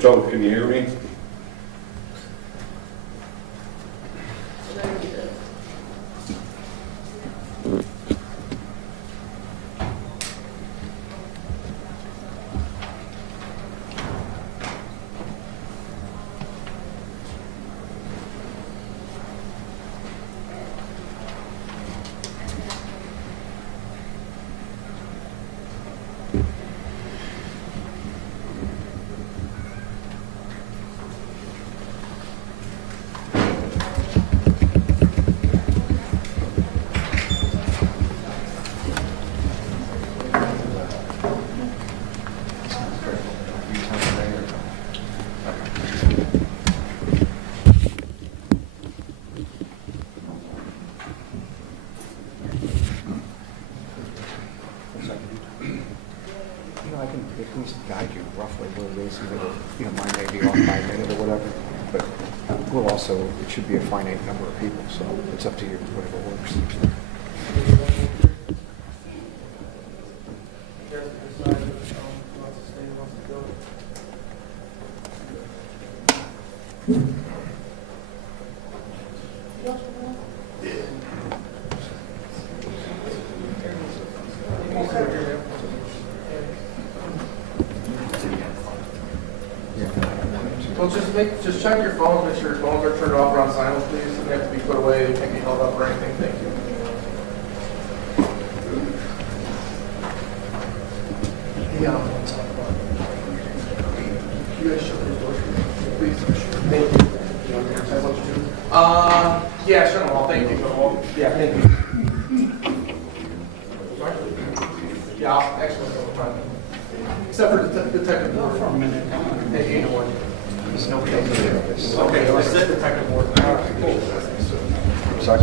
Joe, can you hear me? I can at least guide you roughly where it is, mine may be off by a minute or whatever, but we'll also, it should be a finite number of people, so it's up to you, whatever works. Well, just check your phones, make sure your phones are turned off or on silent, please. They have to be put away, they can't be held up or anything. Thank you. Yeah. You guys shut those doors, please. Thank you. Yeah, shut them all. Thank you. Yeah, thank you. Yeah, excellent. Except for Detective Moore. For a minute. Hey, you know what? There's nobody else here with this. Okay, let's set Detective Moore. All right, cool. Sorry.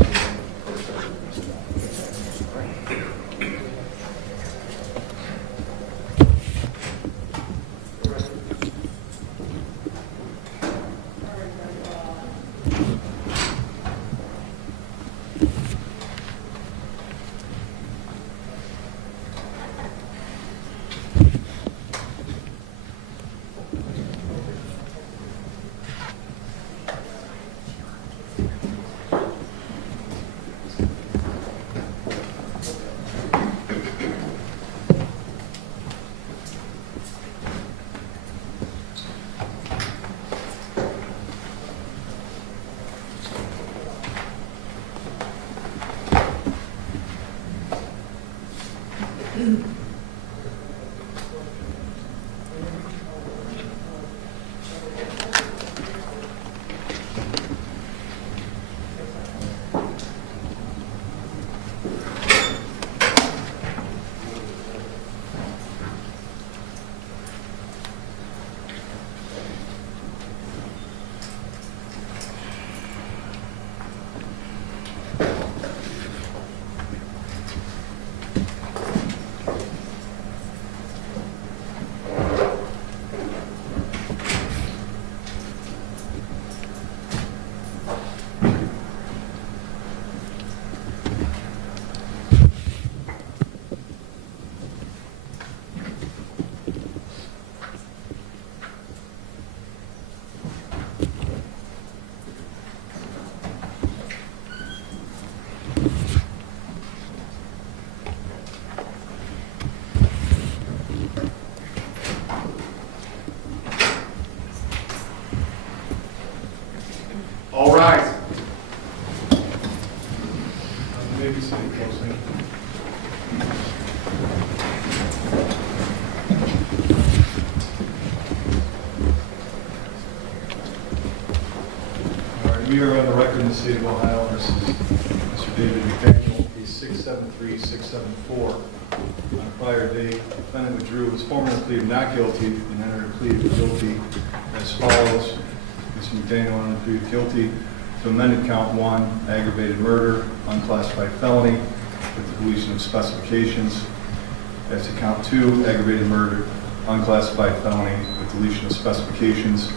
All rise. Maybe sitting closely. All right, we are on the record in the state of Ohio. This is Mr. David McDaniel, a 6'7" 673-674. On a prior date, the defendant withdrew his former plea of not guilty and entered a plea of guilty as follows. Mr. McDaniel entered pleaded guilty to amended count 1, aggravated murder, unclassified felony, with the deletion of specifications. As to count 2, aggravated murder, unclassified felony, with deletion of specifications.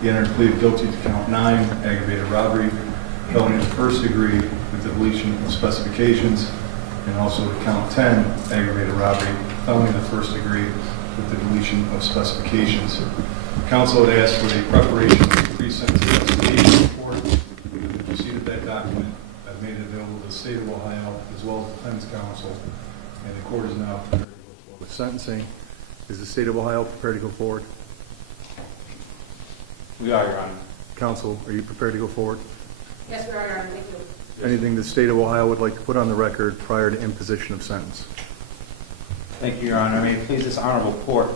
He entered a plea of guilty to count 9, aggravated robbery, felony of the first degree, with the deletion of specifications, and also to count 10, aggravated robbery, felony of the first degree, with the deletion of specifications. Counsel had asked for the preparation of the pre-sentence investigation report. If you see that document, I've made it available to the state of Ohio as well as the defense counsel, and the court is now prepared to go forward with sentencing. Is the state of Ohio prepared to go forward? We are, Your Honor. Counsel, are you prepared to go forward? Yes, we are, Your Honor. Thank you. Anything the state of Ohio would like to put on the record prior to imposition of sentence? Thank you, Your Honor. May it please this honorable court,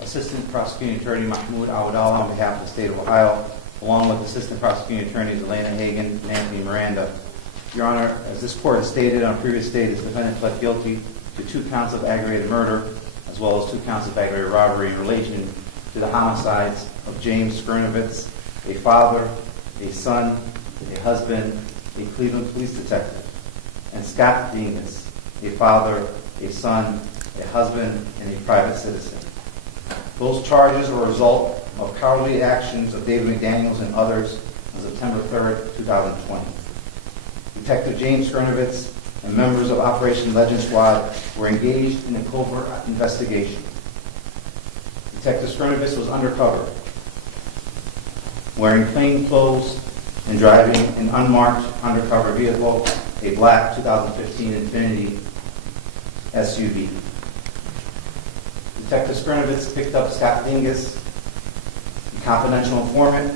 Assistant Prosecuting Attorney Mahmoud Awadallah on behalf of the state of Ohio, along with Assistant Prosecuting Attorneys Elena Hagan and Anthony Miranda. Your Honor, as this court has stated on previous date, this defendant pled guilty to 2 counts of aggravated murder, as well as 2 counts of aggravated robbery in relation to the homicides of James Skernivitz, a father, a son, a husband, a Cleveland police detective, and Scott Dingus, a father, a son, a husband, and a private citizen. Those charges were a result of cowardly actions of David McDaniel and others on September 3rd, 2020. Detective James Skernivitz and members of Operation Legend Squad were engaged in a covert investigation. Detective Skernivitz was undercover, wearing plain clothes and driving an unmarked undercover vehicle, a black 2015 Infiniti SUV. Detective Skernivitz picked up Scott Dingus, a confidential informant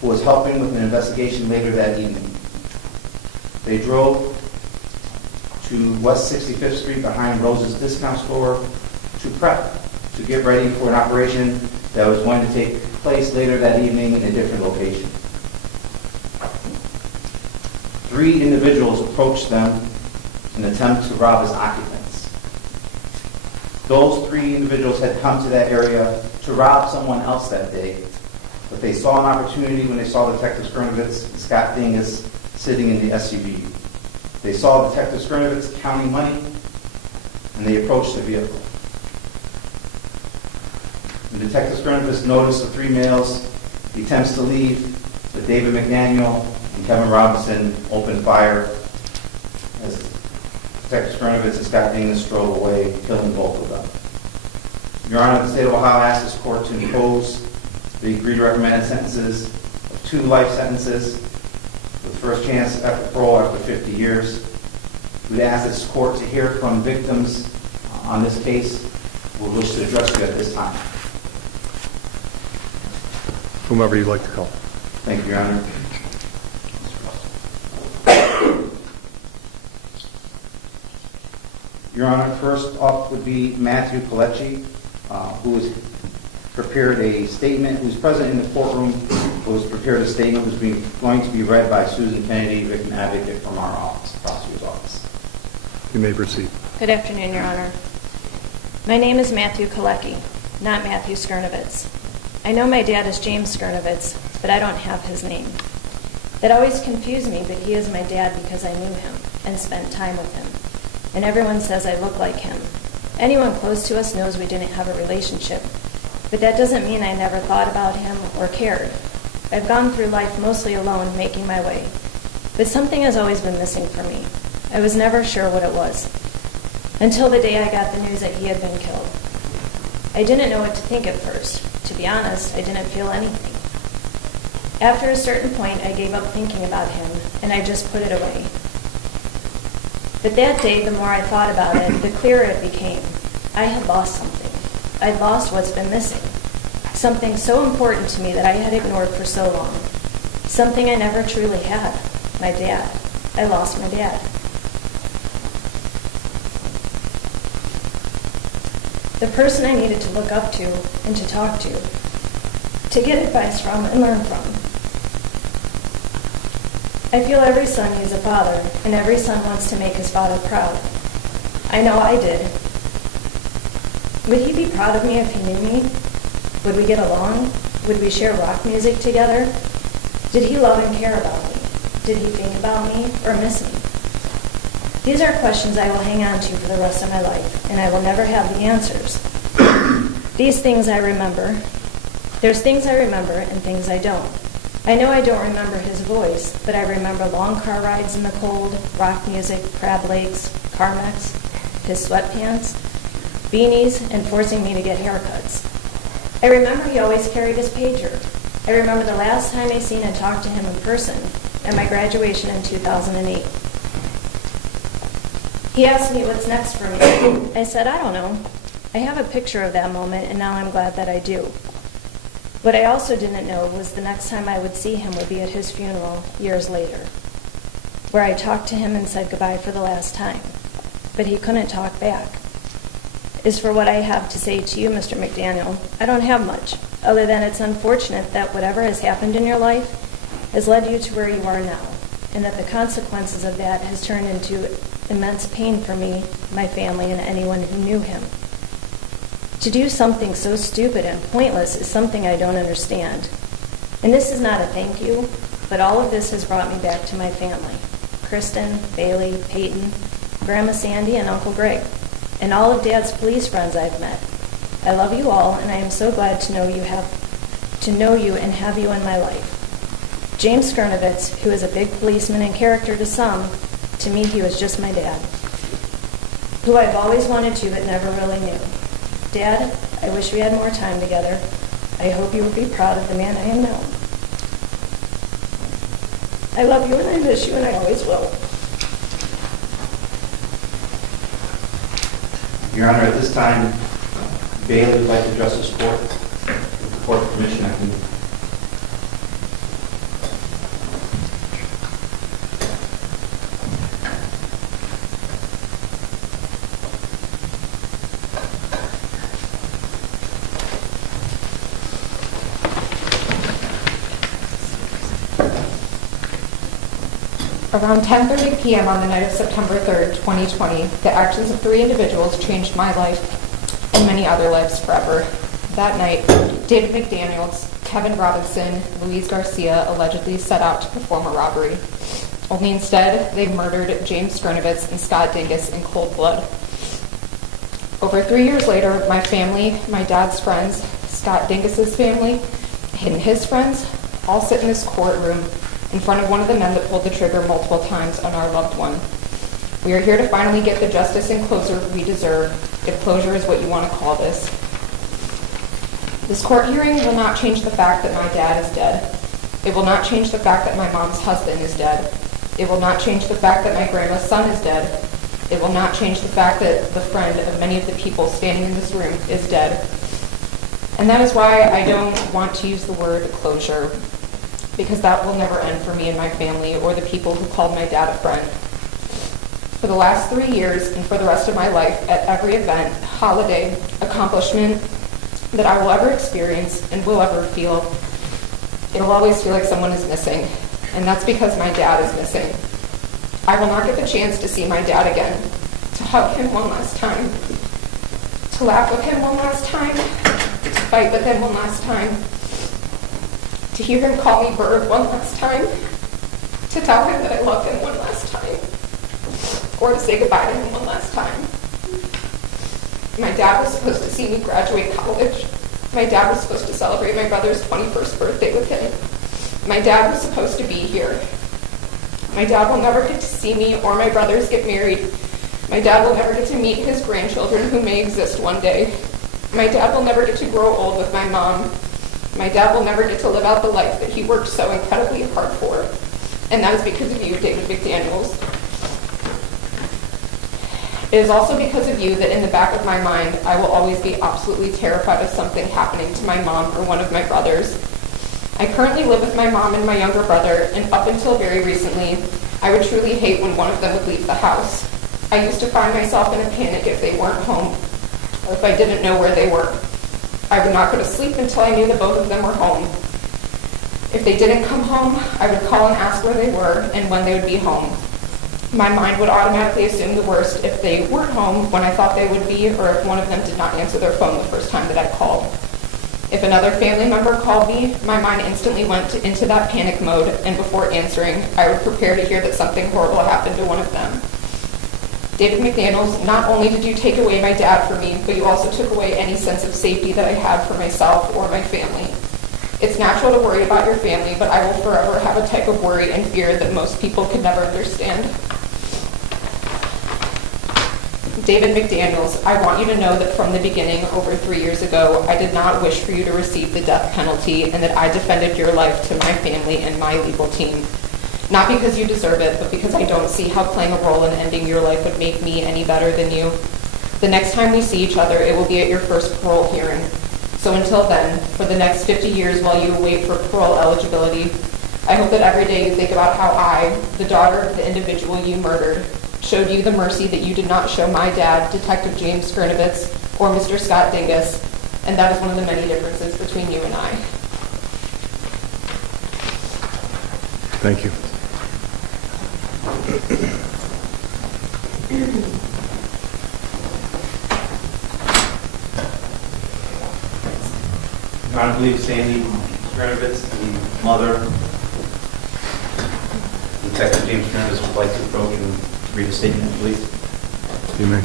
who was helping with an investigation later that evening. They drove to West 65th Street behind Rose's discount store to prep, to get ready for an operation that was going to take place later that evening in a different location. 3 individuals approached them in an attempt to rob his occupants. Those 3 individuals had come to that area to rob someone else that day, but they saw an opportunity when they saw Detective Skernivitz and Scott Dingus sitting in the SUV. They saw Detective Skernivitz counting money, and they approached the vehicle. When Detective Skernivitz noticed the 3 males, he attempts to leave, but David McDaniel and Kevin Robinson opened fire as Detective Skernivitz and Scott Dingus drove away, killing both of them. Your Honor, the state of Ohio asks this court to impose the agreed recommended sentences of 2 life sentences with first chance after parole after 50 years. We'd ask this court to hear from victims on this case. We'll wish to address you at this time. Whomever you'd like to call. Thank you, Your Honor. Your Honor, first up would be Matthew Colecci, who has prepared a statement, who's present in the courtroom, who has prepared a statement which is going to be read by Susan Kennedy, victim advocate from our office, prosecutor's office. You may proceed. Good afternoon, Your Honor. My name is Matthew Kolecki, not Matthew Skernivitz. I know my dad is James Skernivitz, but I don't have his name. That always confused me, but he is my dad because I knew him and spent time with him. And everyone says I look like him. Anyone close to us knows we didn't have a relationship, but that doesn't mean I never thought about him or cared. I've gone through life mostly alone, making my way. But something has always been missing for me. I was never sure what it was, until the day I got the news that he had been killed. I didn't know what to think at first. To be honest, I didn't feel anything. After a certain point, I gave up thinking about him, and I just put it away. But that day, the more I thought about it, the clearer it became. I had lost something. I'd lost what's been missing. Something so important to me that I had ignored for so long. Something I never truly had. My dad. I lost my dad. The person I needed to look up to and to talk to get advice from and learn from. I feel every son needs a father, and every son wants to make his father proud. I know I did. Would he be proud of me if he knew me? Would we get along? Would we share rock music together? Did he love and care about me? Did he think about me or miss me? These are questions I will hang on to for the rest of my life, and I will never have the answers. These things I remember. There's things I remember and things I don't. I know I don't remember his voice, but I remember long car rides in the cold, rock music, crab lakes, Carmex, his sweatpants, beanies, and forcing me to get haircuts. I remember he always carried his pager. I remember the last time I seen and talked to him in person at my graduation in 2008. He asked me what's next for me. I said, I don't know. I have a picture of that moment, and now I'm glad that I do. What I also didn't know was the next time I would see him would be at his funeral years later, where I talked to him and said goodbye for the last time. But he couldn't talk back. As for what I have to say to you, Mr. McDaniel, I don't have much, other than it's unfortunate that whatever has happened in your life has led you to where you are now, and that the consequences of that has turned into immense pain for me, my family, and anyone who knew him. To do something so stupid and pointless is something I don't understand. And this is not a thank you, but all of this has brought me back to my family. Kristen, Bailey, Peyton, Grandma Sandy, and Uncle Greg, and all of Dad's police friends I've met. I love you all, and I am so glad to know you and have you in my life. James Skernivitz, who is a big policeman and character to some, to me he was just my dad, who I've always wanted to but never really knew. Dad, I wish we had more time together. I hope you will be proud of the man I am now. I love you and I miss you and I always will. Your Honor, at this time, Bailey would like to address this court. With the court permission, I can. Around 10:30 p.m. on the night of September 3rd, 2020, the actions of 3 individuals changed my life and many other lives forever. That night, David McDaniel, Kevin Robinson, Luis Garcia allegedly set out to perform a robbery. Only instead, they murdered James Skernivitz and Scott Dingus in cold blood. Over 3 years later, my family, my dad's friends, Scott Dingus's family, and his friends all sit in this courtroom in front of one of the men that pulled the trigger multiple times on our loved one. We are here to finally get the justice and closure we deserve, if closure is what you want to call this. This court hearing will not change the fact that my dad is dead. It will not change the fact that my mom's husband is dead. It will not change the fact that my grandma's son is dead. It will not change the fact that the friend of many of the people standing in this room is dead. And that is why I don't want to use the word closure, because that will never end for me and my family or the people who called my dad a friend. For the last 3 years and for the rest of my life, at every event, holiday, accomplishment that I will ever experience and will ever feel, it'll always feel like someone is missing. And that's because my dad is missing. I will not get the chance to see my dad again, to hug him one last time, to laugh with him one last time, to fight with him one last time, to hear him call me Bird one last time, to tell him that I love him one last time, or to say goodbye to him one last time. My dad was supposed to see me graduate college. My dad was supposed to celebrate my brother's 21st birthday with him. My dad was supposed to be here. My dad will never get to see me or my brothers get married. My dad will never get to meet his grandchildren who may exist one day. My dad will never get to grow old with my mom. My dad will never get to live out the life that he worked so incredibly hard for. And that is because of you, David McDaniels. It is also because of you that in the back of my mind, I will always be absolutely terrified of something happening to my mom or one of my brothers. I currently live with my mom and my younger brother, and up until very recently, I would truly hate when one of them would leave the house. I used to find myself in a panic if they weren't home, or if I didn't know where they were. I would not go to sleep until I knew that both of them were home. If they didn't come home, I would call and ask where they were and when they would be home. My mind would automatically assume the worst if they weren't home when I thought they would be, or if one of them did not answer their phone the first time that I called. If another family member called me, my mind instantly went into that panic mode, and before answering, I would prepare to hear that something horrible happened to one of them. David McDaniels, not only did you take away my dad from me, but you also took away any sense of safety that I had for myself or my family. It's natural to worry about your family, but I will forever have a type of worry and fear that most people could never understand. David McDaniels, I want you to know that from the beginning, over 3 years ago, I did not wish for you to receive the death penalty, and that I defended your life to my family and my legal team. Not because you deserve it, but because I don't see how playing a role in ending your life would make me any better than you. The next time we see each other, it will be at your first parole hearing. So until then, for the next 50 years while you wait for parole eligibility, I hope that every day you think about how I, the daughter of the individual you murdered, showed you the mercy that you did not show my dad, Detective James Skernivitz, or Mr. Scott Dingus, and that is one of the many differences between you and I. Thank you. Your Honor, I believe Sandy Skernivitz, the mother, Detective James Skernivitz, would like to approach and read a statement, please. You may.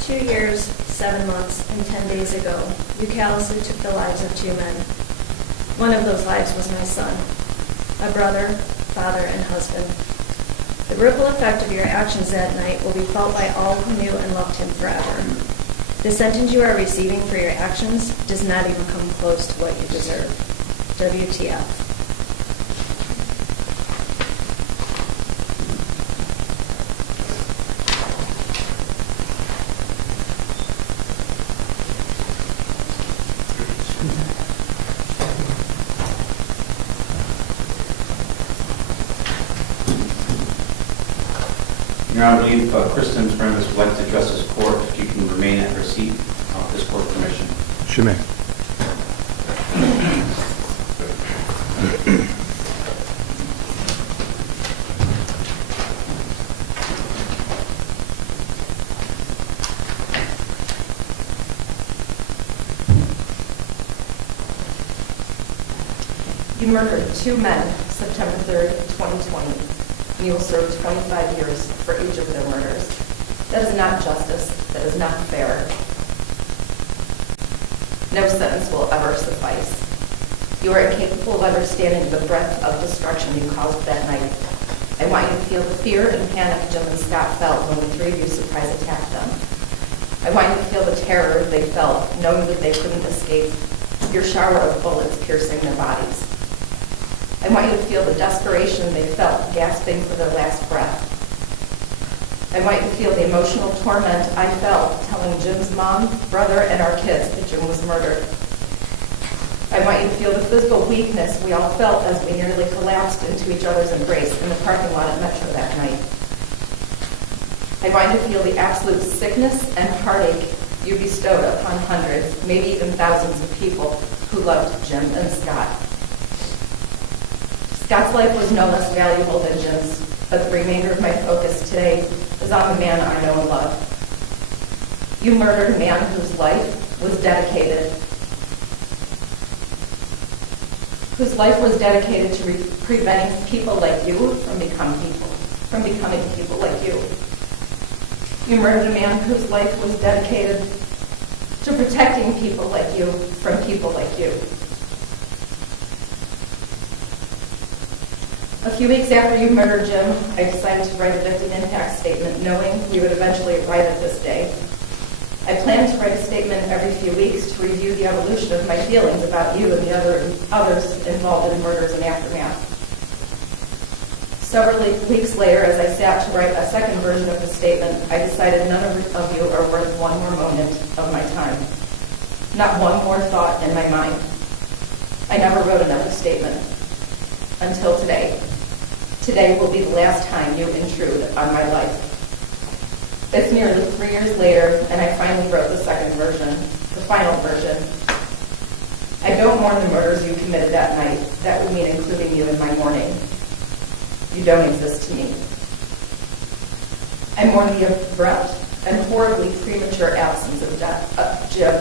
"2 years, 7 months, and 10 days ago, you callously took the lives of 2 men. One of those lives was my son, a brother, father, and husband. The ripple effect of your actions that night will be felt by all who knew and loved him forever. The sentence you are receiving for your actions does not even come close to what you deserve. WTF." Your Honor, I believe Kristen Skernivitz would like to address this court. If you can remain at her seat with this court permission. She may. You murdered 2 men September 3rd, 2020, and you will serve 25 years for each of their murders. That is not justice. That is not fair. No sentence will ever suffice. You are incapable of understanding the breadth of destruction you caused that night. I want you to feel the fear and panic Jim and Scott felt when the 3 of you surprise attacked them. I want you to feel the terror they felt knowing that they couldn't escape your shower of bullets piercing their bodies. I want you to feel the desperation they felt gasping for their last breath. I want you to feel the emotional torment I felt telling Jim's mom, brother, and our kids that Jim was murdered. I want you to feel the physical weakness we all felt as we nearly collapsed into each other's embrace in the parking lot at Metro that night. I want you to feel the absolute sickness and heartache you bestowed upon hundreds, maybe even thousands of people who loved Jim and Scott. Scott's life was no less valuable than Jim's, but the remainder of my focus today is on the man I know and love. You murdered a man whose life was dedicated to preventing people like you from becoming people like you. You murdered a man whose life was dedicated to protecting people like you from people like you. A few weeks after you murdered Jim, I decided to write a victim impact statement, knowing we would eventually arrive at this day. I planned to write a statement every few weeks to review the evolution of my feelings about you and the others involved in murders and aftermath. Several weeks later, as I sat to write a second version of the statement, I decided none of you are worth one more moment of my time. Not one more thought in my mind. I never wrote another statement. until today. Today will be the last time you intrude on my life. It's nearly 3 years later, and I finally wrote the second version, the final version. I don't mourn the murders you committed that night. That would mean including you in my mourning. You don't exist to me. I mourn the abrupt and horribly premature absence of Jim.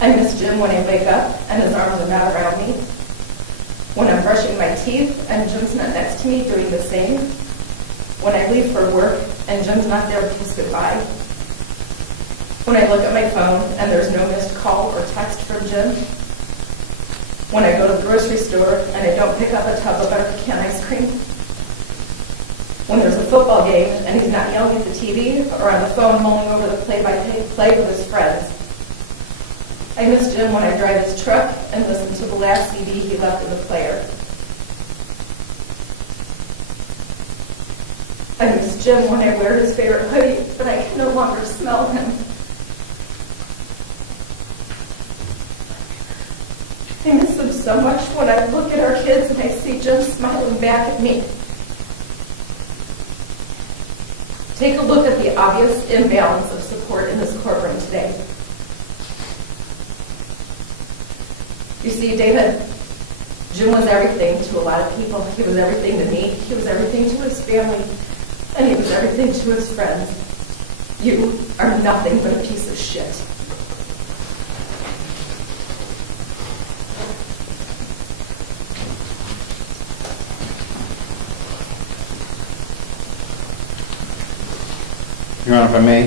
I miss Jim when I wake up and his arms are not around me. When I'm brushing my teeth and Jim's not next to me doing the same. When I leave for work and Jim's not there to kiss goodbye. When I look at my phone and there's no missed call or text from Jim. When I go to the grocery store and I don't pick up a tub of butter pecan ice cream. When there's a football game and he's not yelling at the TV or on the phone mulling over the play-by-play with his friends. I miss Jim when I drive his truck and listen to the last CD he left in the player. I miss Jim when I wear his favorite hoodie, but I can no longer smell him. I miss him so much when I look at our kids and I see Jim smiling back at me. Take a look at the obvious imbalance of support in this courtroom today. You see, David, Jim was everything to a lot of people. He was everything to me. He was everything to his family. And he was everything to his friends. You are nothing but a piece of shit. Your Honor, if I may.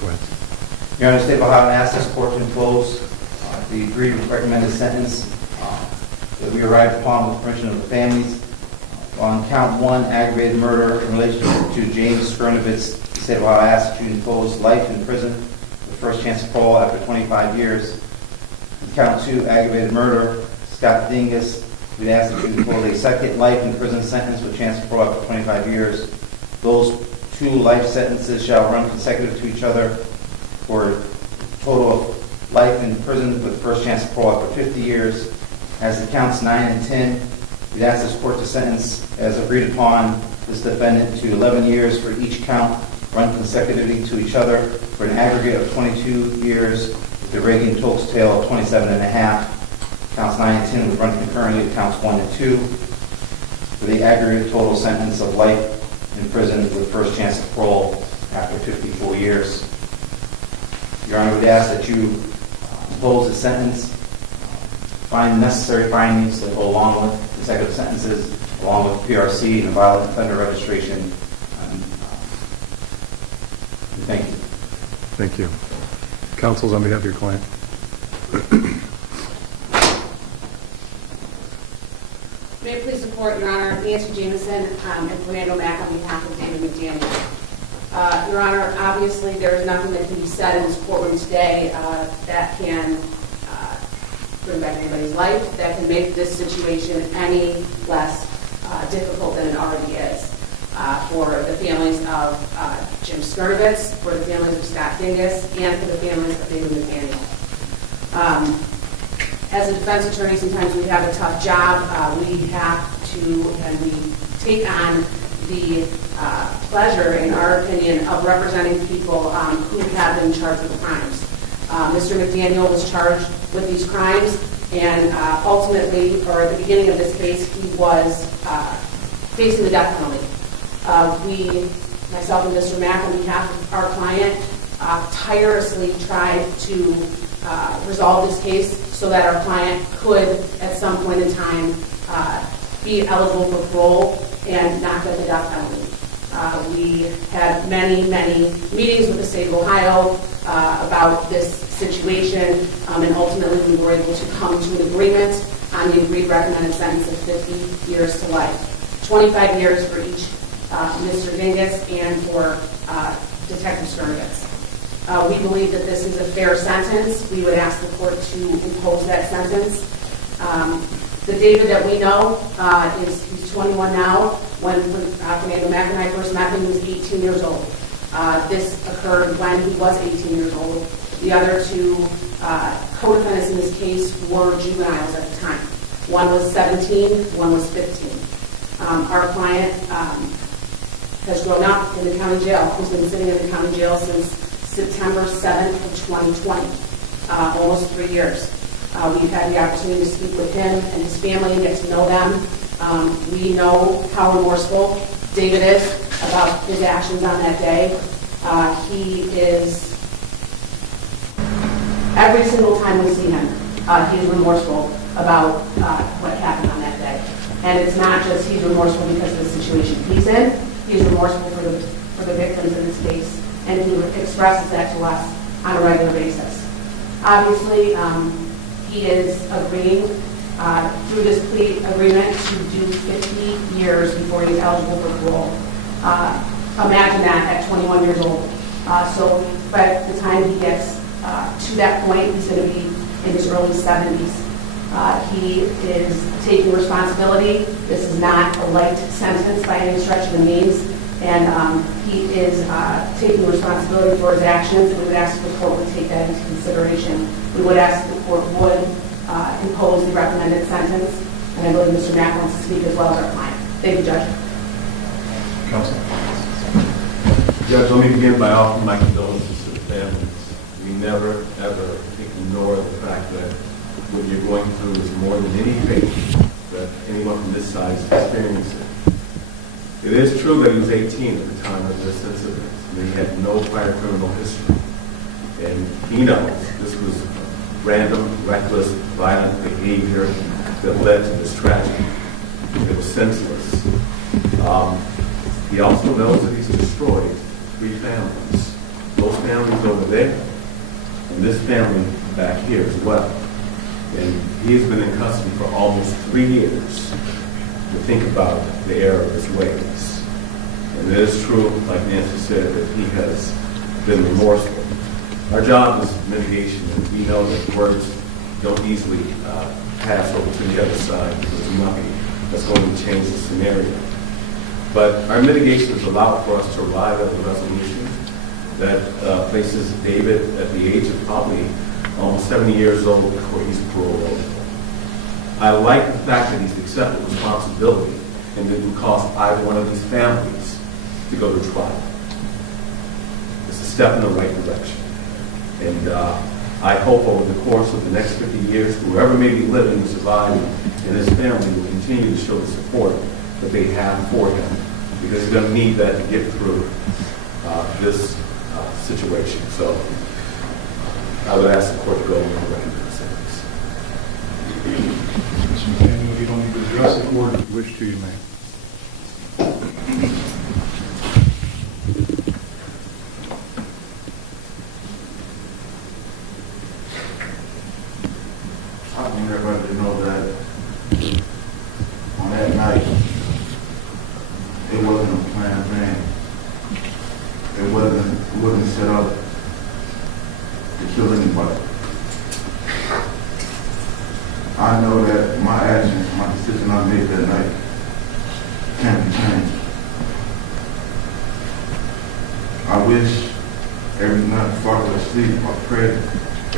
Go ahead. Your Honor, the State of Ohio asks this court to impose the agreed recommended sentence that we arrived upon with permission of the families. On count 1, aggravated murder in relation to James Skernivitz, the State of Ohio asks you to impose life in prison with first chance of parole after 25 years. On count 2, aggravated murder, Scott Dingus, we'd ask that you impose a second life in prison sentence with chance of parole after 25 years. Those 2 life sentences shall run consecutive to each other for a total of life in prison with first chance of parole after 50 years. As to counts 9 and 10, we'd ask this court to sentence, as agreed upon, this defendant to 11 years for each count, run consecutively to each other for an aggregate of 22 years, with the Reagan total tail of 27 and a half. Counts 9 and 10 would run concurrently to counts 1 and 2, for the aggregate total sentence of life in prison with first chance of parole after 54 years. Your Honor, would ask that you impose the sentence, find necessary findings that go along with consecutive sentences, along with PRC and violent offender registration. Thank you. Thank you. Counsels on behalf of your client. May it please the court, Your Honor, Nancy Jameson and Fernando Mack on behalf of David McDaniel. Your Honor, obviously there is nothing that can be said in this courtroom today that can bring back anybody's life, that can make this situation any less difficult than it already is. For the families of Jim Skernivitz, for the families of Scott Dingus, and for the families of David McDaniel. As a defense attorney, sometimes we have a tough job. We have to, and we take on the pleasure, in our opinion, of representing people who have been charged with crimes. Mr. McDaniel was charged with these crimes, and ultimately, or at the beginning of this case, he was facing the death penalty. We, myself and Mr. Mack, on behalf of our client, tirelessly tried to resolve this case so that our client could, at some point in time, be eligible for parole and not get the death penalty. We had many, many meetings with the state of Ohio about this situation, and ultimately we were able to come to an agreement on the agreed recommended sentence of 50 years to life. 25 years for each Mr. Dingus and for Detective Skernivitz. We believe that this is a fair sentence. We would ask the court to impose that sentence. The David that we know he's 21 now. When Fernando Mack and I first met him, he was 18 years old. This occurred when he was 18 years old. The other two co-defendants in this case were juveniles at the time. One was 17, one was 15. Our client has grown up in the county jail. He's been sitting in the county jail since September 7th of 2020, almost 3 years. We've had the opportunity to speak with him and his family and get to know them. We know how remorseful David is about his actions on that day. He is, every single time we see him, he is remorseful about what happened on that day. And it's not just he's remorseful because of the situation he's in, he's remorseful for the victims in this case, and he expresses that to us on a regular basis. Obviously, he is agreeing through this plea agreement to do 50 years before he's eligible for parole. Imagine that at 21 years old. So by the time he gets to that point, he's going to be in his early 70s. He is taking responsibility. This is not a light sentence by any stretch of the means. And he is taking responsibility for his actions, and we would ask the court would take that into consideration. We would ask the court would impose the recommended sentence, and I believe Mr. Mack wants to speak as well as our client. Thank you, Judge. Counsel. Judge, let me begin by offering my condolences to the families. We never, ever ignore the fact that what you're going through is more than any pain that anyone from this side is experiencing. It is true that he was 18 at the time of this incident, and he had no prior criminal history. And he knows this was random, reckless, violent behavior that led to this tragedy. It was senseless. He also knows that he's destroyed 3 families. Those families over there, and this family back here as well. And he has been in custody for almost 3 years. To think about the error of his ways. And it is true, like Nancy said, that he has been remorseful. Our job is mitigation, and we know that words don't easily pass over to the other side because there's nothing that's going to change the scenario. But our mitigation has allowed for us to arrive at a resolution that places David at the age of probably almost 70 years old before he's parole eligible. I like the fact that he's accepted responsibility and didn't cost either one of these families to go to trial. It's a step in the right direction. And I hope over the course of the next 50 years, whoever may be living and surviving and his family will continue to show the support that they have for him, because he's going to need that to get through this situation. So I would ask the court to go and recommend the sentence. Mr. McDaniel, if you don't need to address the court, if you wish to, you may. I want everybody to know that on that night, it wasn't a planned thing. It wasn't set up to kill anybody. I know that my actions, my decision I made that night can't be changed. I wish every night before I go to sleep, I pray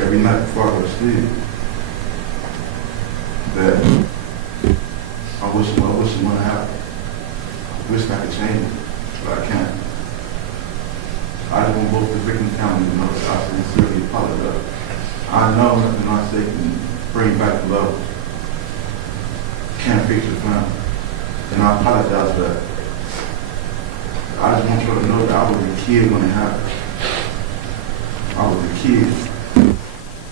every night before I go to sleep that I wish it wouldn't happen. I wish I could change it, but I can't. I just want both the victim family to know that I sincerely apologize. I know nothing I say can bring back the love. Can't fix the family. And I apologize for that. I just want you to know that I was a kid when it happened. I was a kid.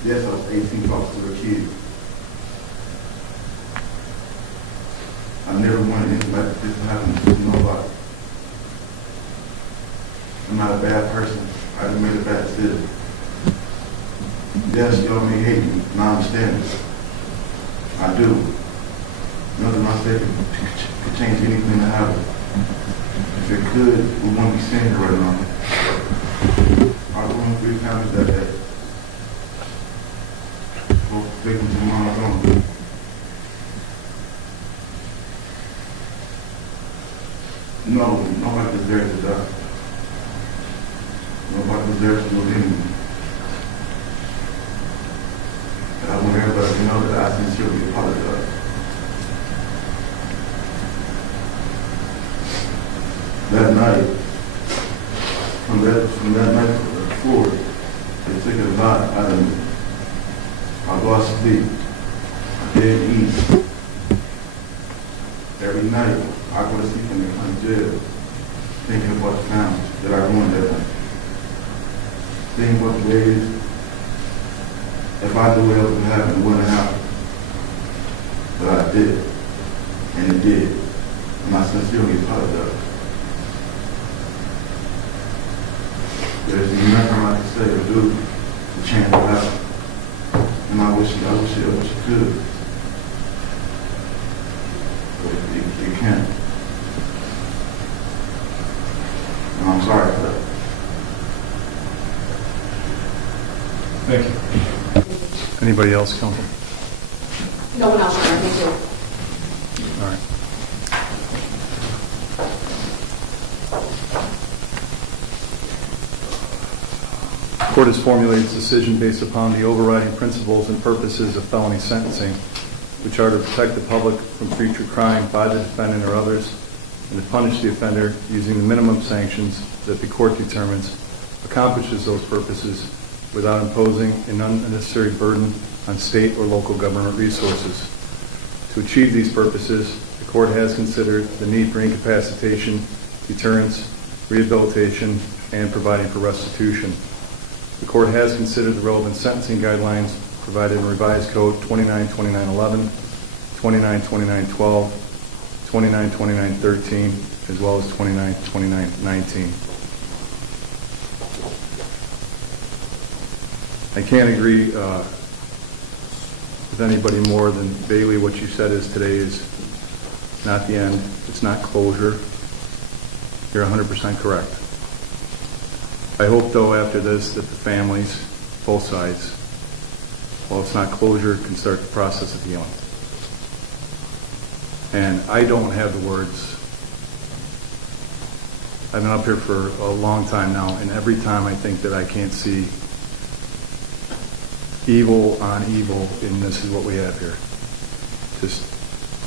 Yes, I was 18, but I was still a kid. I never wanted anything like this to happen to nobody. I'm not a bad person. I just made a bad decision. Yes, y'all may hate me, and I understand this. I do. Nothing I say could change anything that happened. If it could, we wouldn't be sitting here right now. I was on 3 families that day. Both victims and mom's own. No, nobody deserves to die. Nobody deserves to lose anyone. And I want everybody to know that I sincerely apologize. That night, from that night forward, they took a lot out of me. I lost sleep. I didn't eat. Every night, I go to sleep in the county jail, thinking about the family that I ruined that night. Thinking about the ways, if I knew what else would happen, it wouldn't happen. But I did, and it did. And I sincerely apologize. There's nothing I can say or do to change it out. And I wish it could. But it can't. And I'm sorry for that. Thank you. Anybody else, counsel? No one else, Your Honor. Thank you. All right. The court has formulated its decision based upon the overriding principles and purposes of felony sentencing, which are to protect the public from future crime by the defendant or others, and to punish the offender using the minimum sanctions that the court determines accomplishes those purposes without imposing an unnecessary burden on state or local government resources. To achieve these purposes, the court has considered the need for incapacitation, deterrence, rehabilitation, and providing for restitution. The court has considered the relevant sentencing guidelines provided in Revised Code 292911, 292912, 292913, as well as 292919. I can't agree with anybody more than Bailey. What you said is today is not the end. It's not closure. You're 100% correct. I hope, though, after this, that the families, both sides, while it's not closure, can start the process of healing. And I don't have the words. I've been up here for a long time now, and every time I think that I can't see evil on evil, and this is what we have here. Just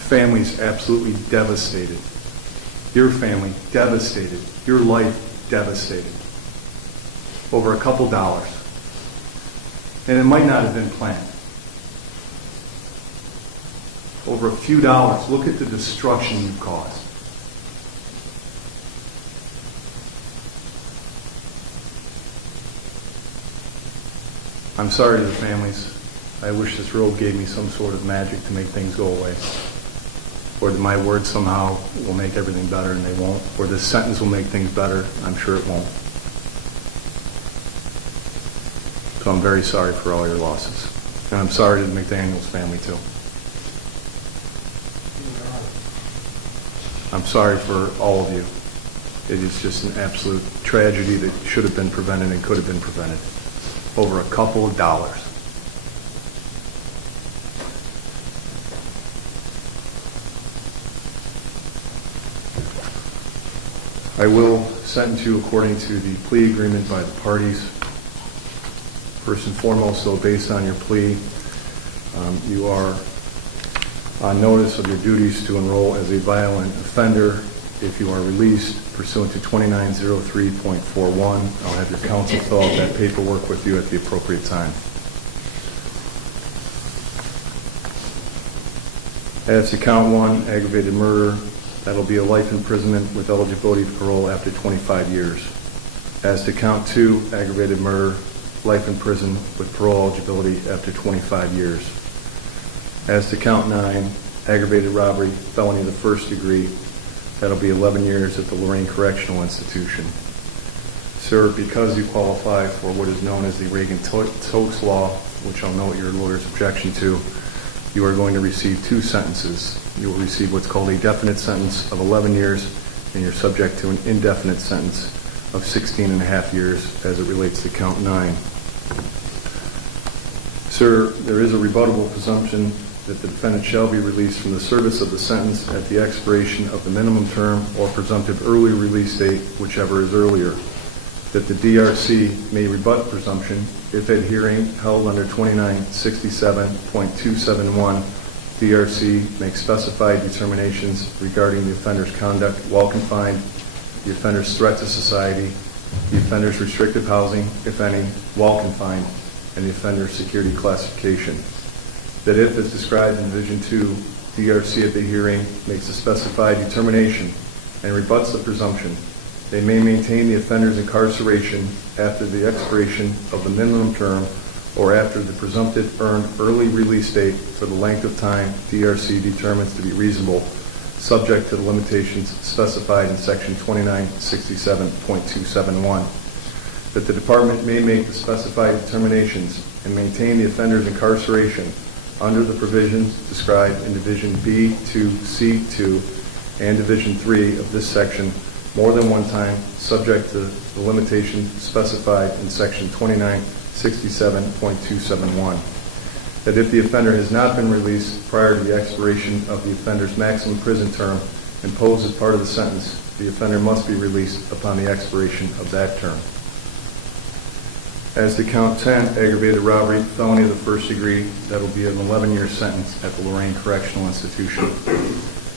families absolutely devastated. Your family devastated. Your life devastated. Over a couple dollars. And it might not have been planned. Over a few dollars. Look at the destruction you've caused. I'm sorry to the families. I wish this road gave me some sort of magic to make things go away. Or that my words somehow will make everything better, and they won't. Or this sentence will make things better. I'm sure it won't. So I'm very sorry for all your losses. And I'm sorry to the McDaniel's family, too. I'm sorry for all of you. It is just an absolute tragedy that should have been prevented and could have been prevented. Over a couple of dollars. I will sentence you according to the plea agreement by the parties. First and foremost, though, based on your plea, you are on notice of your duties to enroll as a violent offender if you are released pursuant to 2903.41. I'll have your counsel fill out that paperwork with you at the appropriate time. As to count one, aggravated murder, that'll be a life imprisonment with eligibility for parole after 25 years. As to count two, aggravated murder, life in prison with parole eligibility after 25 years. As to count 9, aggravated robbery, felony of the first degree, that'll be 11 years at the Lorraine Correctional Institution. Sir, because you qualify for what is known as the Reagan-Tokes Law, which I'll note your lawyer's objection to, you are going to receive 2 sentences. You will receive what's called a definite sentence of 11 years, and you're subject to an indefinite sentence of 16 and a half years as it relates to count 9. Sir, there is a rebuttable presumption that the defendant shall be released from the service of the sentence at the expiration of the minimum term or presumptive early release date, whichever is earlier. that the DRC may rebut presumption if at hearing held under 2967.271, DRC makes specified determinations regarding the offender's conduct while confined, the offender's threat to society, the offender's restrictive housing, if any, while confined, and the offender's security classification. That if, as described in Division 2, DRC at the hearing makes a specified determination and rebuts the presumption, they may maintain the offender's incarceration after the expiration of the minimum term or after the presumptive earned early release date for the length of time DRC determines to be reasonable, subject to the limitations specified in Section 2967.271. That the Department may make the specified determinations and maintain the offender's incarceration under the provisions described in Division B2, C2, and Division 3 of this section more than one time, subject to the limitations specified in Section 2967.271. That if the offender has not been released prior to the expiration of the offender's maximum prison term imposed as part of the sentence, the offender must be released upon the expiration of that term. As to count 10, aggravated robbery, felony of the first degree, that will be an 11-year sentence at the Lorraine Correctional Institution.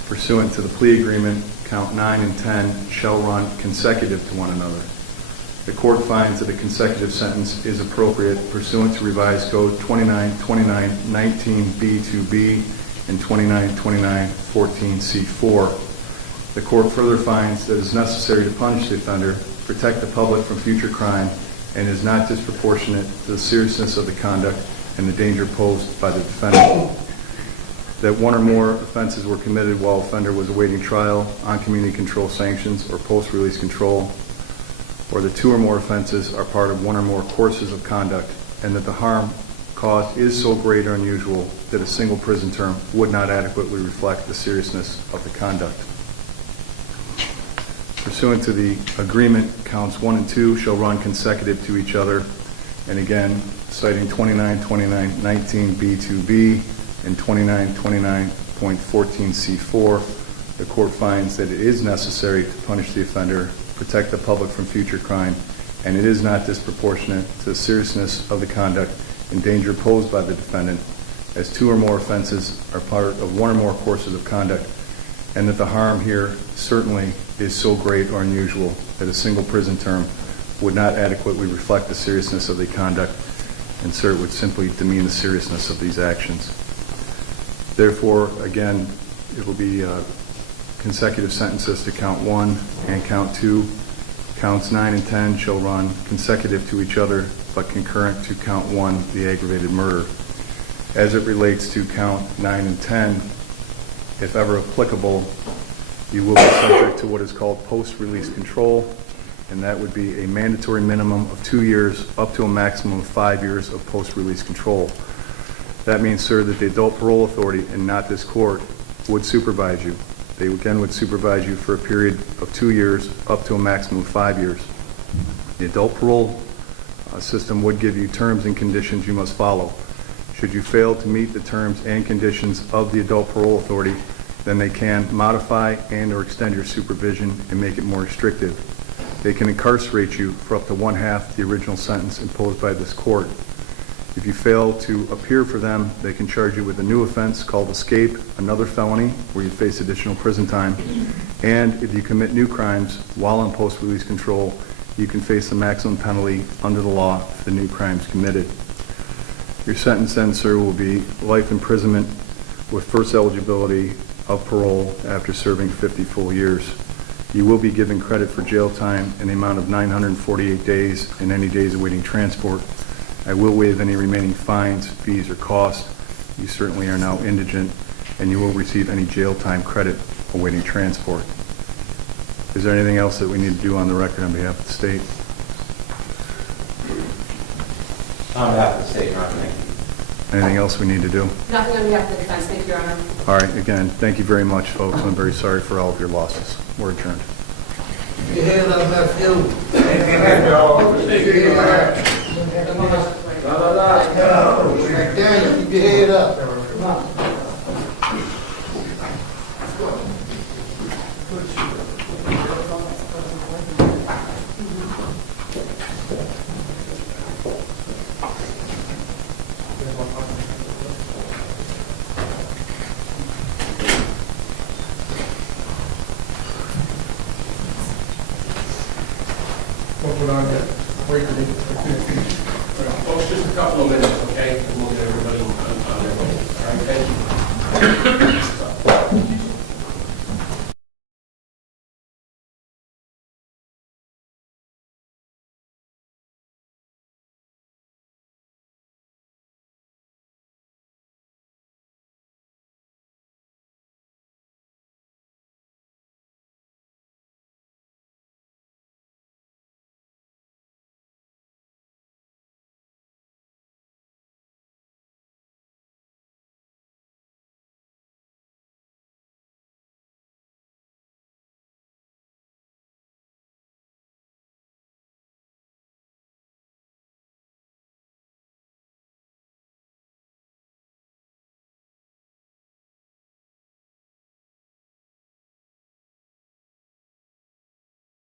Pursuant to the plea agreement, count 9 and 10 shall run consecutive to one another. The court finds that a consecutive sentence is appropriate pursuant to Revised Code 2929-19B2B and 2929-14C4. The court further finds that it is necessary to punish the offender, protect the public from future crime, and is not disproportionate to the seriousness of the conduct and the danger posed by the defendant. That one or more offenses were committed while offender was awaiting trial on community control sanctions or post-release control, or the two or more offenses are part of one or more courses of conduct, and that the harm caused is so great or unusual that a single prison term would not adequately reflect the seriousness of the conduct. Pursuant to the agreement, counts 1 and 2 shall run consecutive to each other, and again, citing 2929-19B2B and 2929.14C4, the court finds that it is necessary to punish the offender, protect the public from future crime, and it is not disproportionate to the seriousness of the conduct and danger posed by the defendant, as two or more offenses are part of one or more courses of conduct, and that the harm here certainly is so great or unusual that a single prison term would not adequately reflect the seriousness of the conduct, and sir, it would simply demean the seriousness of these actions. Therefore, again, it will be consecutive sentences to count 1 and count 2. Counts 9 and 10 shall run consecutive to each other, but concurrent to count 1, the aggravated murder. As it relates to count 9 and 10, if ever applicable, you will be subject to what is called post-release control, and that would be a mandatory minimum of 2 years up to a maximum of 5 years of post-release control. That means, sir, that the Adult Parole Authority, and not this court, would supervise you. They again would supervise you for a period of 2 years up to a maximum of 5 years. The adult parole system would give you terms and conditions you must follow. Should you fail to meet the terms and conditions of the Adult Parole Authority, then they can modify and or extend your supervision and make it more restrictive. They can incarcerate you for up to 1/2 the original sentence imposed by this court. If you fail to appear for them, they can charge you with a new offense called escape, another felony where you face additional prison time. And if you commit new crimes while on post-release control, you can face the maximum penalty under the law for the new crimes committed. Your sentence then, sir, will be life imprisonment with first eligibility of parole after serving 50 full years. You will be given credit for jail time in the amount of 948 days and any days awaiting transport. I will waive any remaining fines, fees, or costs. You certainly are now indigent, and you will receive any jail time credit awaiting transport. Is there anything else that we need to do on the record on behalf of the state? On behalf of the state, Your Honor, thank you. Anything else we need to do? Nothing on behalf of the defense. Thank you, Your Honor. All right, again, thank you very much, folks. I'm very sorry for all of your losses. We're adjourned. Keep your head up, Matthew. McDaniel, keep your head up. Come on. put on that briefly. Folks, just a couple of minutes, okay? And we'll get everybody on their way. All right, thank you.